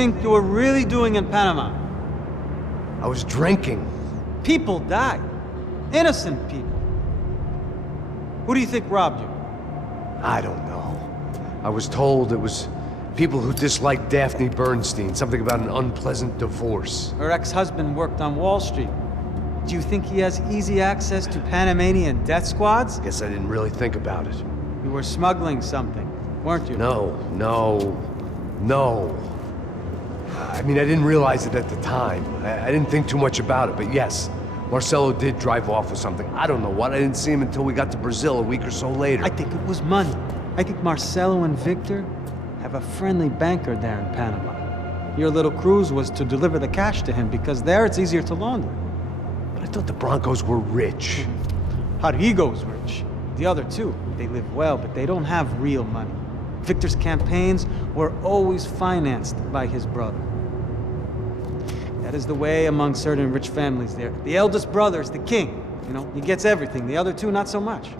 Think you were really doing in Panama? I was drinking. People died. Innocent people. Who do you think robbed you? I don't know. I was told it was people who disliked Daphne Bernstein, something about an unpleasant divorce. Her ex-husband worked on Wall Street. Do you think he has easy access to Panamanian death squads? Guess I didn't really think about it. You were smuggling something, weren't you? No. I mean, I didn't realize it at the time. I didn't think too much about it, but yes, Marcelo did drive off with something. I don't know what. I didn't see him until we got to Brazil a week or so later. I think it was money. I think Marcelo and Victor have a friendly banker there in Panama. Your little cruise was to deliver the cash to him because there it's easier to launder. But I thought the Broncos were rich. Rodrigo's rich. The other two, they live well, but they don't have real money. Victor's campaigns were always financed by his brother. That is the way among certain rich families there. The eldest brother is the king. You know, he gets everything. The other two, not so much.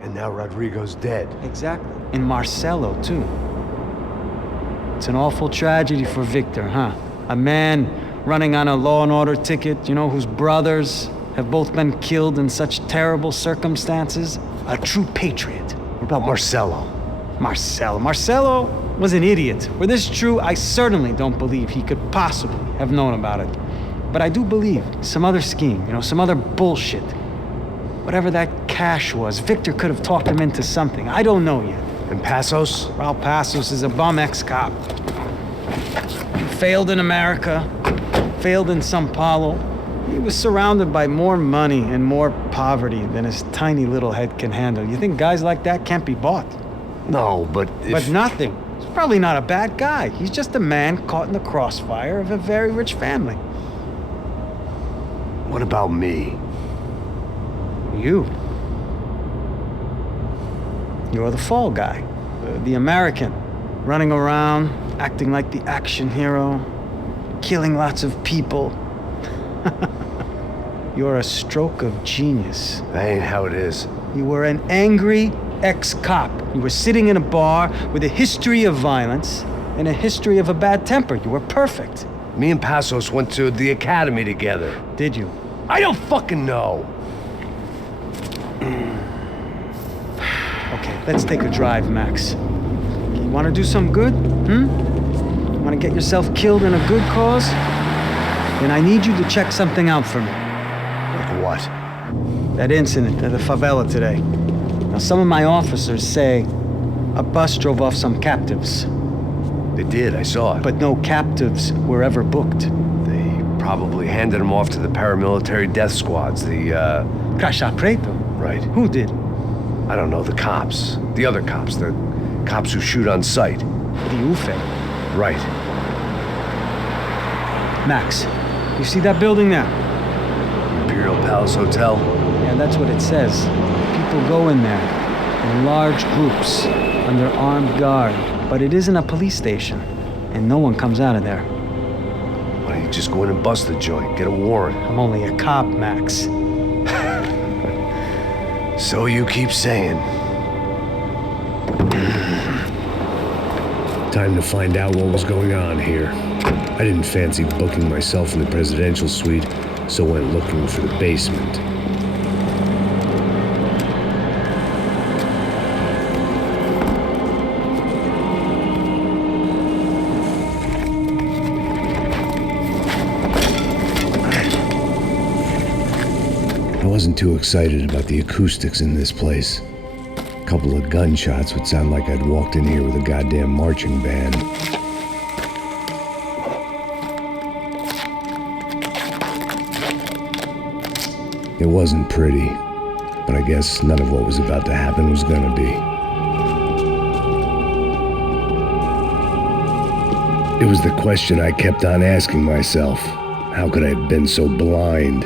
And now Rodrigo's dead. Exactly. And Marcelo, too. It's an awful tragedy for Victor, huh? A man running on a law and order ticket, you know, whose brothers have both been killed in such terrible circumstances. A true patriot. What about Marcelo? Marcelo was an idiot. Were this true, I certainly don't believe he could possibly have known about it. But I do believe some other scheme, you know, some other bullshit. Whatever that cash was, Victor could have talked him into something. I don't know yet. And Passos? Raul Passos is a bum ex-cop. Failed in America, failed in Sao Paulo. He was surrounded by more money and more poverty than his tiny little head can handle. You think guys like that can't be bought? No, but But nothing. He's probably not a bad guy. He's just a man caught in the crossfire of a very rich family. What about me? You. You're the fall guy. The American. Running around, acting like the action hero. Killing lots of people. You're a stroke of genius. That ain't how it is. You were an angry ex-cop. You were sitting in a bar with a history of violence and a history of a bad temper. You were perfect. Me and Passos went to the academy together. Did you? I don't fucking know. Okay, let's take a drive, Max. You want to do some good? Want to get yourself killed in a good cause? Then I need you to check something out for me. Like what? That incident at the favela today. Now, some of my officers say a bus drove off some captives. They did, I saw it. But no captives were ever booked. They probably handed them off to the paramilitary death squads, the, Caixa Preto? Right. Who did? I don't know, the cops. The other cops, the cops who shoot on sight. The UFE. Right. Max, you see that building there? Imperial Palace Hotel? Yeah, that's what it says. People go in there in large groups under armed guard, but it isn't a police station, and no one comes out of there. Why don't you just go in and bust the joint, get a warrant? I'm only a cop, Max. So you keep saying. Time to find out what was going on here. I didn't fancy booking myself in the presidential suite, so went looking for the basement. I wasn't too excited about the acoustics in this place. A couple of gunshots would sound like I'd walked in here with a goddamn marching band. It wasn't pretty, but I guess none of what was about to happen was gonna be. It was the question I kept on asking myself. How could I have been so blind?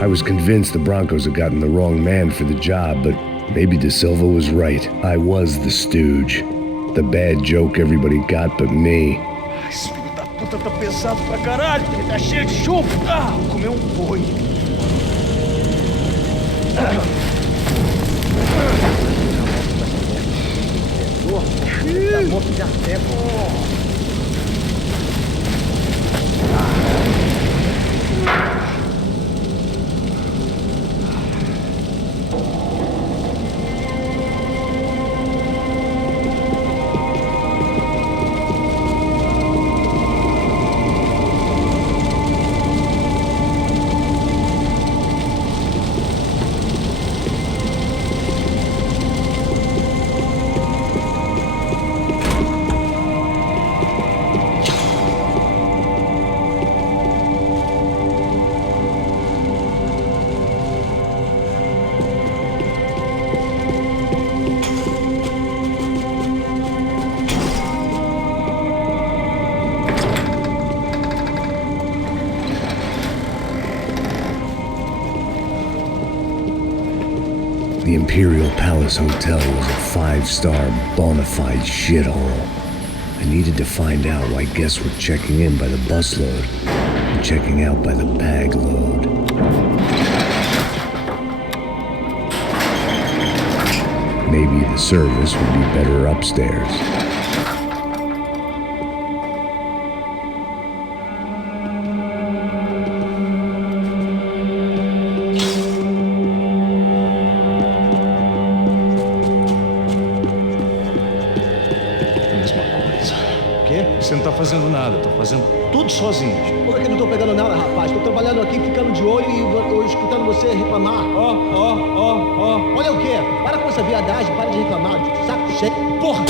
I was convinced the Broncos had gotten the wrong man for the job, but maybe De Silva was right. I was the stooge. The bad joke everybody got but me. Esse filho da puta tá pesado pra caralho, ele tá cheio de chumbo. Ah, comeu boi. The Imperial Palace Hotel was a 5-star bona fide shithole. I needed to find out why guests were checking in by the busload and checking out by the bag load. Maybe the service would be better upstairs. Você não tá fazendo nada, tô fazendo tudo sozinho. Como é que eu não tô pegando nada, rapaz? Tô trabalhando aqui, ficando de olho e escutando você reclamar. Ó. Olha o quê? Para com essa viadagem, para de reclamar. Saco cheio. Porra!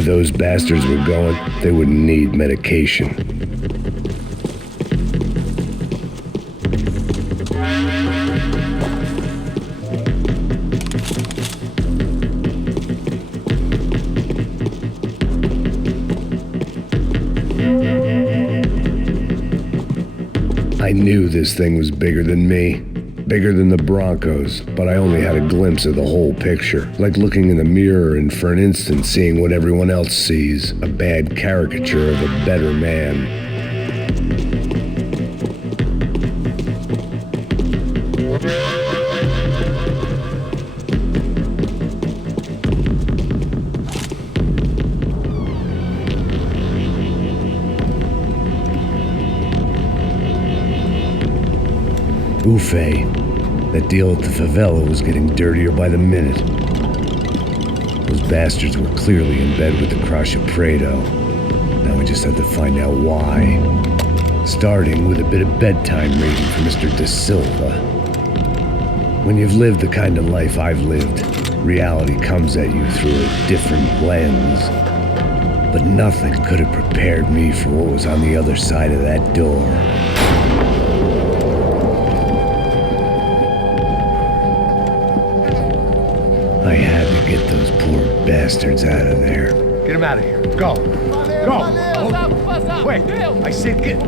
Where those bastards were going, they wouldn't need medication. I knew this thing was bigger than me, bigger than the Broncos, but I only had a glimpse of the whole picture, like looking in the mirror and for an instant seeing what everyone else sees, a bad caricature of a better man. Buffet. That deal at the favela was getting dirtier by the minute. Those bastards were clearly in bed with the Crush of Prado. Now we just had to find out why. Starting with a bit of bedtime reading for Mr. De Silva. When you've lived the kind of life I've lived, reality comes at you through a different lens. But nothing could have prepared me for what was on the other side of that door. I had to get those poor bastards out of there. Get him out of here. Go. Go. Oh, wait. I said get...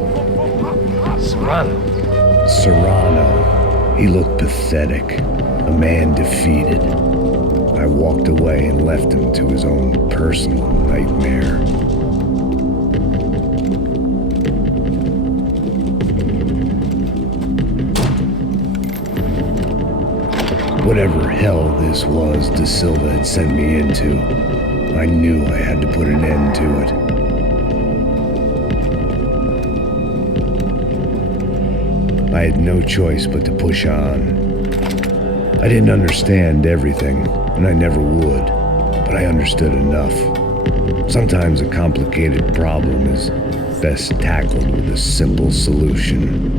Serrano. Serrano. He looked pathetic. A man defeated. I walked away and left him to his own personal nightmare. Whatever hell this was De Silva had sent me into, I knew I had to put an end to it. I had no choice but to push on. I didn't understand everything, and I never would, but I understood enough. Sometimes a complicated problem is best tackled with a simple solution.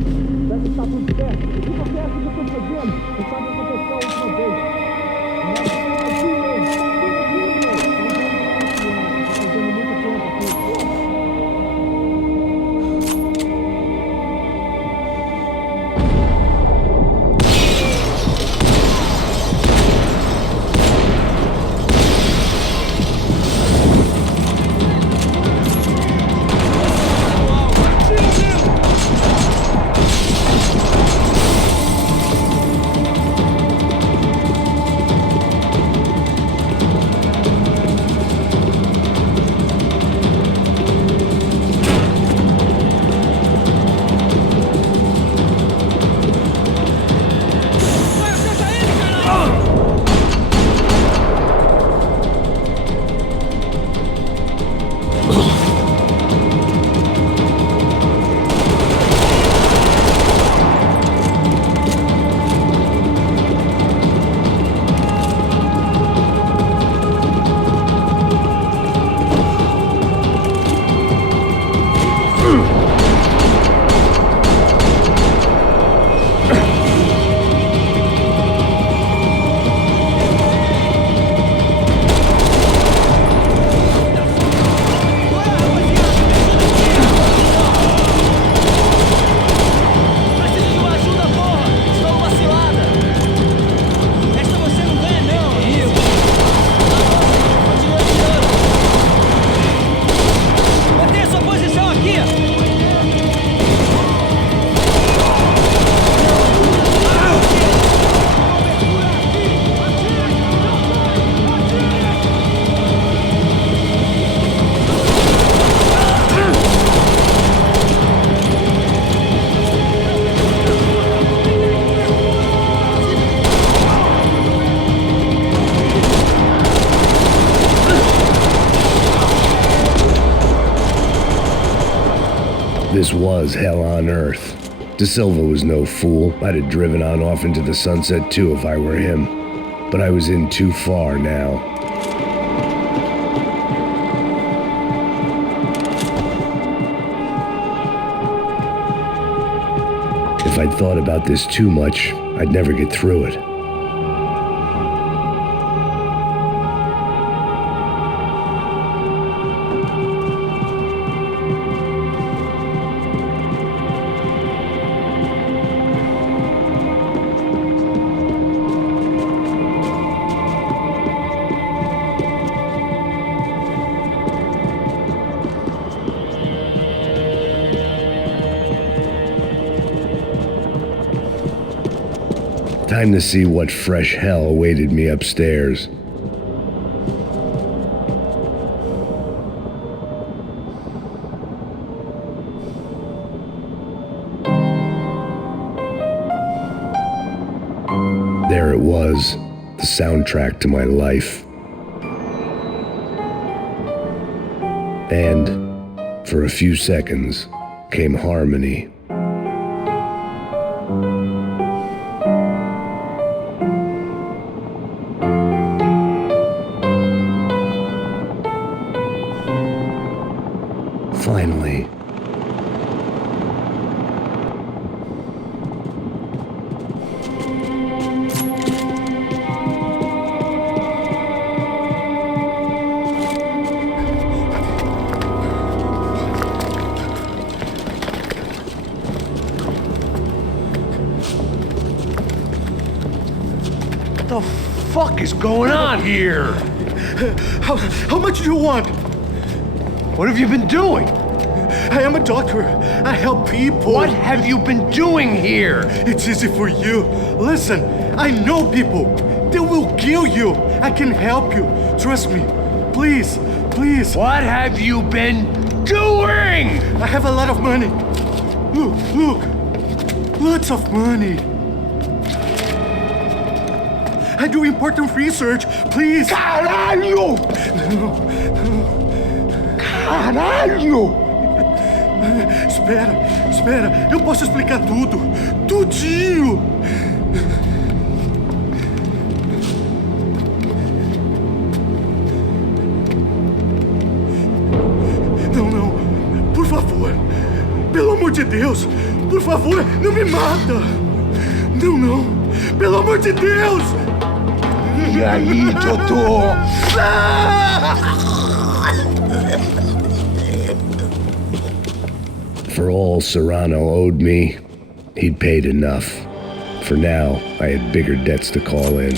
This was hell on earth. De Silva was no fool. I'd have driven on off into the sunset too if I were him. But I was in too far now. If I'd thought about this too much, I'd never get through it. Time to see what fresh hell awaited me upstairs. There it was, the soundtrack to my life. And, for a few seconds, came harmony. Finally. What the fuck is going on here? How much do you want? What have you been doing? I am a doctor. I help people. What have you been doing here? It's easy for you. Listen, I know people. They will kill you. I can help you. Trust me. Please, please. What have you been doing? I have a lot of money. Look, look. Lots of money. I do important research. Please. Caralho! Caralho! Espera. Eu posso explicar tudo. Tudinho. Não. Por favor. Pelo amor de Deus. Por favor, não me mata. Não. Pelo amor de Deus. E aí, doutor? For all Serrano owed me, he'd paid enough. For now, I had bigger debts to call in.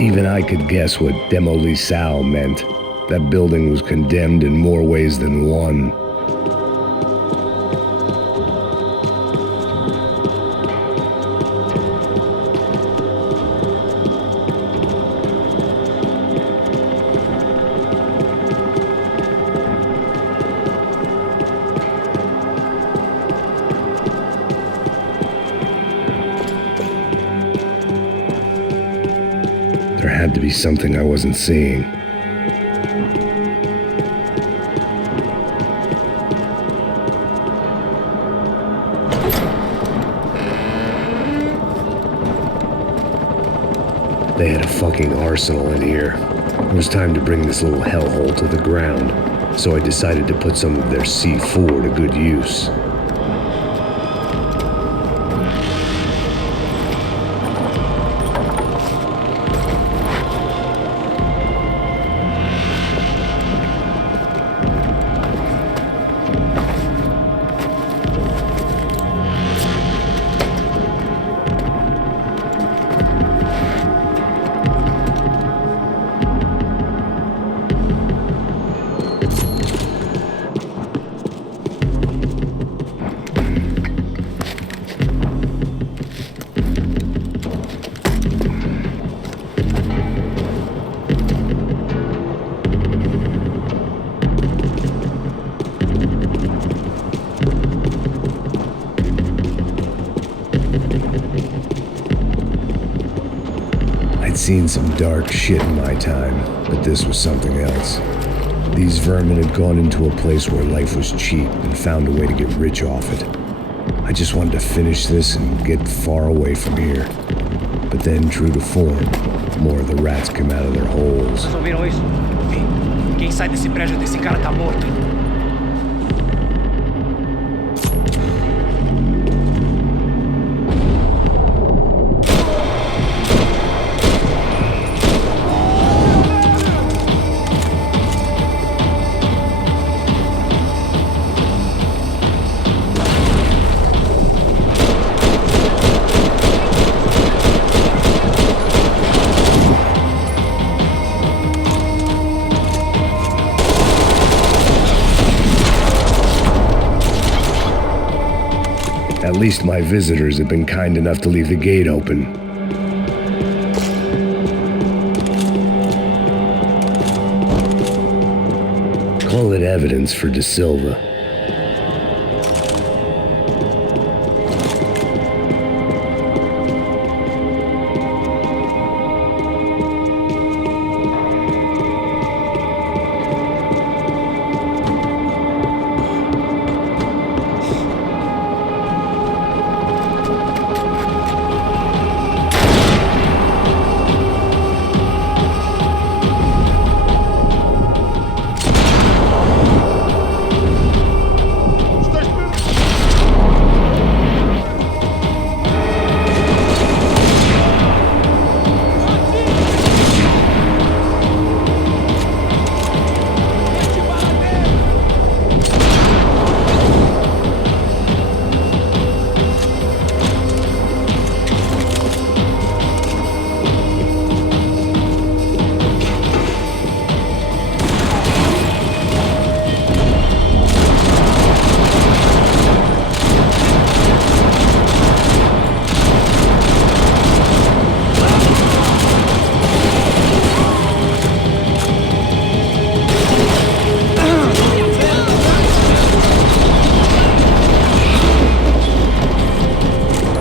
Even I could guess what demolição meant. That building was condemned in more ways than one. There had to be something I wasn't seeing. They had a fucking arsenal in here. It was time to bring this little hellhole to the ground, so I decided to put some of their C4 to good use. I'd seen some dark shit in my time, but this was something else. These vermin had gone into a place where life was cheap and found a way to get rich off it. I just wanted to finish this and get far away from here. But then, true to form, more of the rats came out of their holes. Vocês ouviram isso? Vi. Quem sai desse prédio desse cara tá morto. At least my visitors have been kind enough to leave the gate open. Call it evidence for De Silva.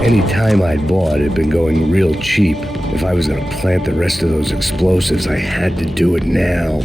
Any time I'd bought had been going real cheap. If I was gonna plant the rest of those explosives, I had to do it now.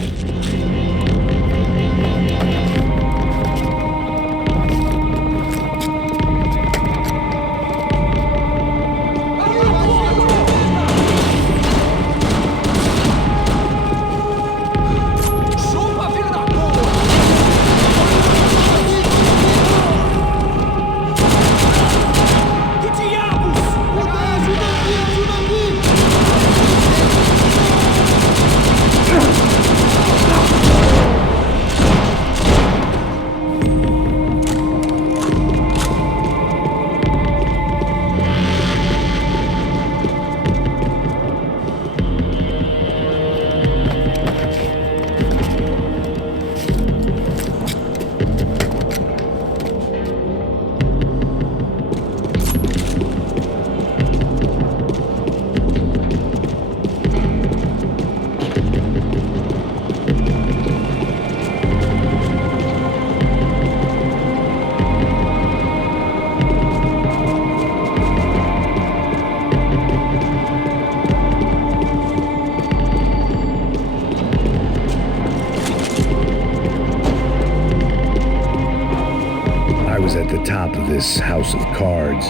At the top of this house of cards.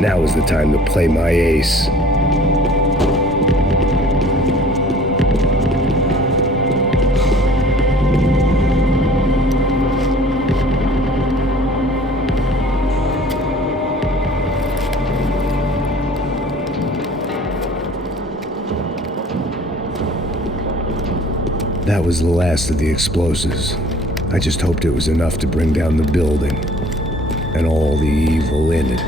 Now is the time to play my ace. That was the last of the explosives. I just hoped it was enough to bring down the building. And all the evil in it.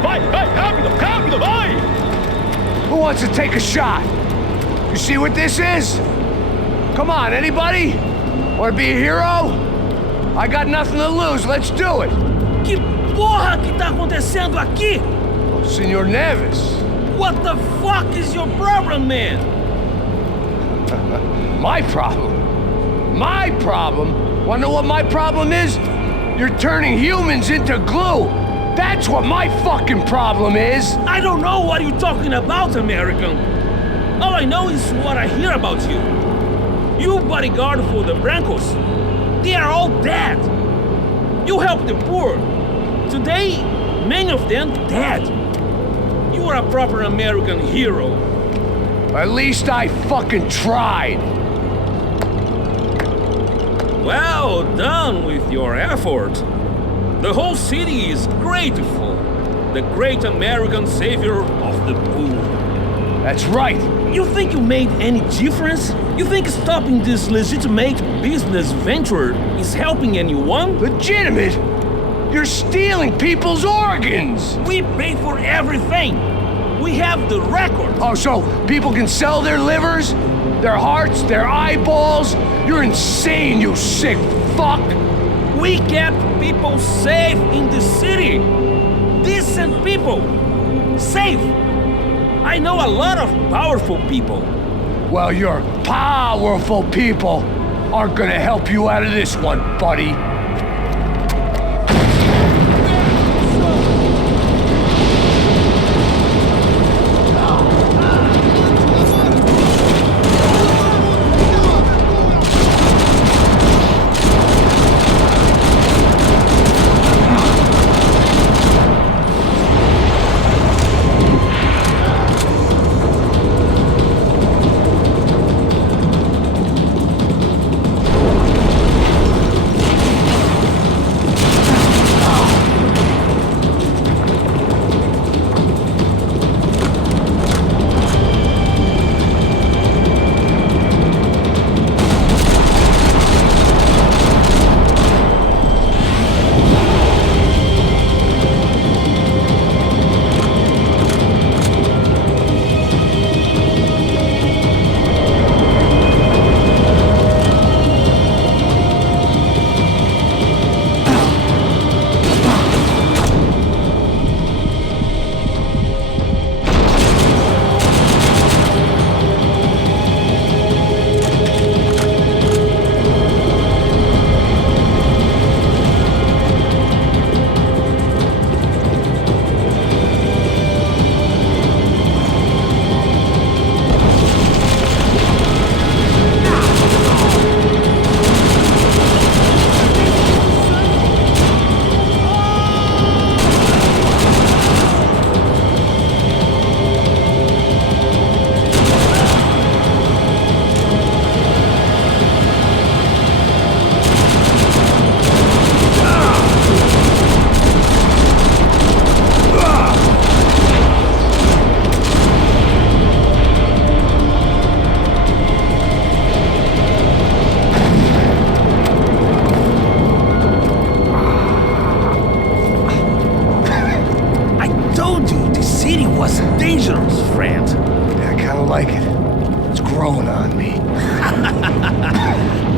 Vai, rápido, rápido, vai! Who wants to take a shot? You see what this is? Come on, anybody? Want to be a hero? I got nothing to lose, let's do it! Que porra que tá acontecendo aqui? Oh, Senor Neves. What the fuck is your problem, man? My problem? My problem? Wanna know what my problem is? You're turning humans into glue! That's what my fucking problem is! I don't know what you're talking about, American. All I know is what I hear about you. You bodyguard for the Brancos. They are all dead. You help the poor. Today, many of them dead. You are a proper American hero. At least I fucking tried. Well done with your effort. The whole city is grateful. The great American savior of the poor. That's right. You think you made any difference? You think stopping this legitimate business venture is helping anyone? Legitimate? You're stealing people's organs! We pay for everything. We have the record. Oh, so people can sell their livers? Their hearts, their eyeballs? You're insane, you sick fuck! We kept people safe in the city. Decent people. Safe. I know a lot of powerful people. Well, your powerful people aren't gonna help you out of this one, buddy.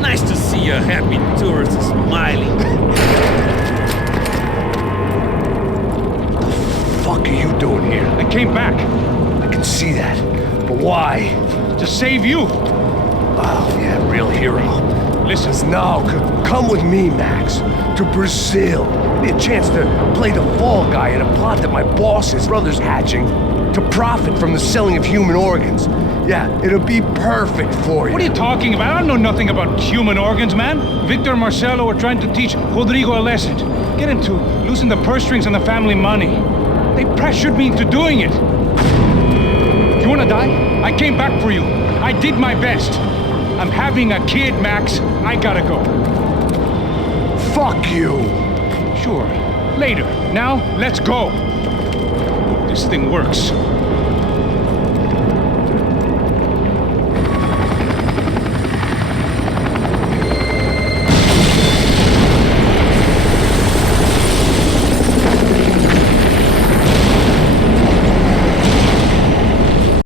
Nice to see a happy tourist smiling. What the fuck are you doing here? I came back I can see that. But why? to save you. Oh, yeah, real hero. Listen, Now, come with me, Max. To Brazil. Give me a chance to play the fall guy in a plot that my boss's brother's hatching to profit from the selling of human organs. Yeah, it'll be perfect for you. what are you talking about? I don't know nothing about human organs, man. Victor and Marcelo are trying to teach Rodrigo a lesson. Get him to loosen the purse strings on the family money. They pressured me into doing it. You wanna die? I came back for you. I did my best. I'm having a kid, Max. I gotta go. Fuck you! Sure, later. Now, let's go. This thing works.